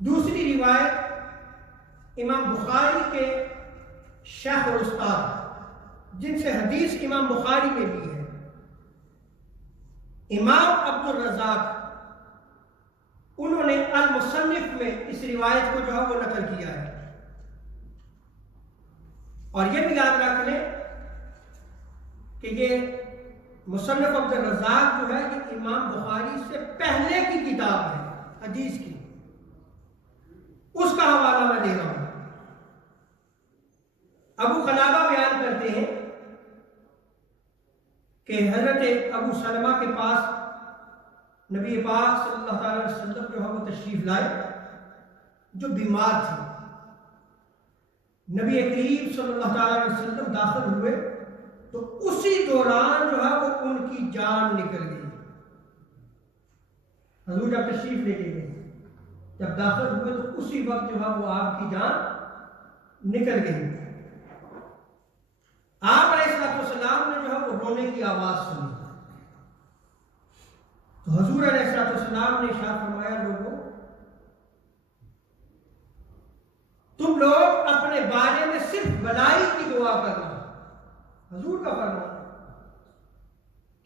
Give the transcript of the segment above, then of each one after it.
دوسری روایت امام بخاری کے شیخ اور استاد جن سے حدیث امام بخاری میں بھی ہے، امام عبد الرزاق، انہوں نے المصنف میں اس روایت کو جو ہے وہ نقل کیا ہے۔ اور یہ بھی یاد رکھ لیں کہ یہ مصنف عبد الرزاق جو ہے یہ امام بخاری سے پہلے کی کتاب ہے حدیث کی، اس کا حوالہ میں دے رہا ہوں۔ ابو قلابہ بیان کرتے ہیں کہ حضرت ابو سلمہ کے پاس نبی پاک صلی اللہ تعالی وسلم جو ہے وہ تشریف لائے، جو بیمار تھے۔ نبی کریم صلی اللہ تعالی وسلم داخل ہوئے تو اسی دوران جو ہے وہ ان کی جان نکل گئی۔ حضور جب تشریف لے کے گئے، جب داخل ہوئے تو اسی وقت جو ہے وہ آپ کی جان نکل گئی۔ آپ علیہ السلام نے جو ہے وہ رونے کی آواز سنی تو حضور علیہ السلام نے ارشاد فرمایا، لوگوں تم لوگ اپنے بارے میں صرف بھلائی کی دعا کرنا۔ حضور کا فرمان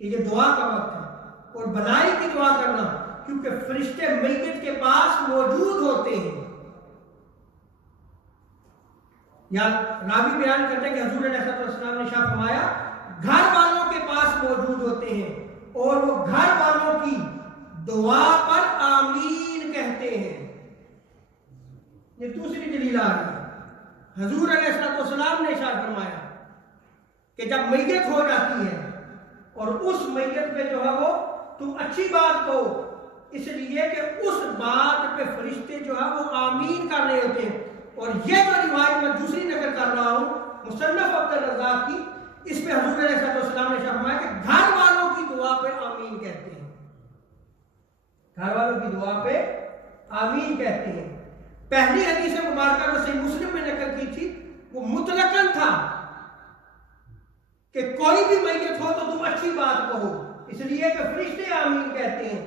کہ یہ دعا کا وقت ہے اور بھلائی کی دعا کرنا، کیونکہ فرشتے میت کے پاس موجود ہوتے ہیں۔ یا راوی بیان کرتے ہیں کہ حضور علیہ السلام نے ارشاد فرمایا گھر والوں کے پاس موجود ہوتے ہیں اور وہ گھر والوں کی دعا پر آمین کہتے ہیں۔ یہ دوسری دلیل آ رہی ہے۔ حضور علیہ السلام نے ارشاد فرمایا کہ جب میت ہو جاتی ہے اور اس میت پہ جو ہے وہ تم اچھی بات کہو، اس لیے کہ اس بات پہ فرشتے جو ہے وہ آمین کر رہے ہوتے ہیں۔ اور یہ جو روایت میں دوسری نقل کر رہا ہوں مصنف عبد الرزاق کی، اس پہ حضور علیہ السلام نے فرمایا کہ گھر والوں کی دعا پہ آمین کہتے ہیں، گھر والوں کی دعا پہ آمین کہتے ہیں۔ پہلی حدیث مبارکہ جو صحیح مسلم میں نقل کی تھی وہ مطلقاً تھا کہ کوئی بھی میت ہو تو تم اچھی بات کہو، اس لیے کہ فرشتے آمین کہتے ہیں۔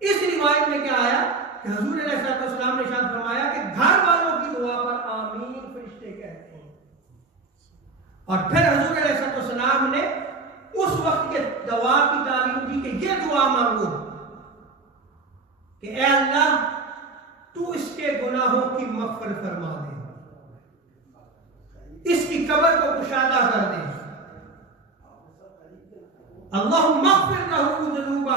اس روایت میں کیا آیا کہ حضور علیہ السلام نے ارشاد فرمایا کہ گھر والوں کی دعا پر آمین فرشتے کہتے ہیں۔ اور پھر حضور علیہ السلام نے اس وقت کے دعا کی تعلیم دی کہ یہ دعا مانگو کہ اے اللہ تو اس کے گناہوں کی مغفرت فرما دے، اس کی قبر کو کشادہ کر دے۔ اللہم اغفر لہ ذنوبہ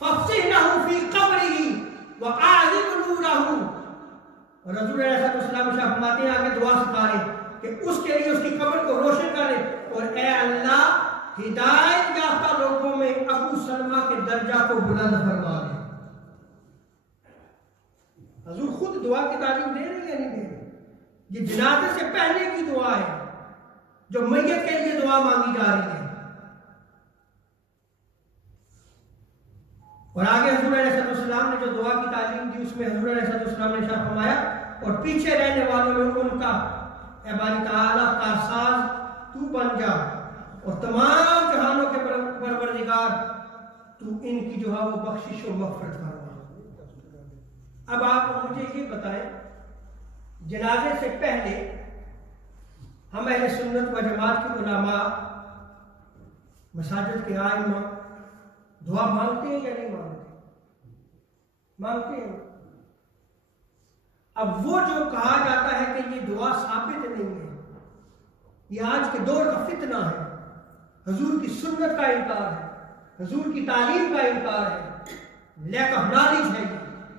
فافسح لہ فی قبرہ وَأَعْلِمْ نُورَهُ۔ اور حضور علیہ السلام فرماتے ہیں آگے دعا سکھارے کہ اس کے لیے اس کی قبر کو روشن کرے، اور اے اللہ ہدایت یافتہ لوگوں میں ابو سلمہ کے درجہ کو بلند فرما دے۔ حضور خود دعا کی تعلیم دے رہے ہیں نہیں دے رہے؟ یہ جنازے سے پہلے کی دعا ہے جو میت کے لیے دعا مانگی جا رہی ہے۔ اور آگے حضور علیہ السلام نے جو دعا کی تعلیم دی اس میں حضور علیہ السلام نے ارشاد فرمایا اور پیچھے رہنے والوں میں ان کا اے باری تعالیٰ کارساز تو بن جا، اور تمام جہانوں کے پروردگار تو ان کی جو ہے وہ بخشش و مغفرت فرما۔ اب آپ مجھے یہ بتائیں، جنازے سے پہلے ہم اہل سنت و جماعت کے علماء، مساجد کے ائمہ دعا مانگتے ہیں یا نہیں مانگتے؟ مانگتے ہیں۔ اب وہ جو کہا جاتا ہے کہ یہ دعا ثابت نہیں ہے، یہ آج کے دور کا فتنہ ہے، حضور کی سنت کا انکار ہے، حضور کی تعلیم کا انکار ہے، لیک آف نالج ہے۔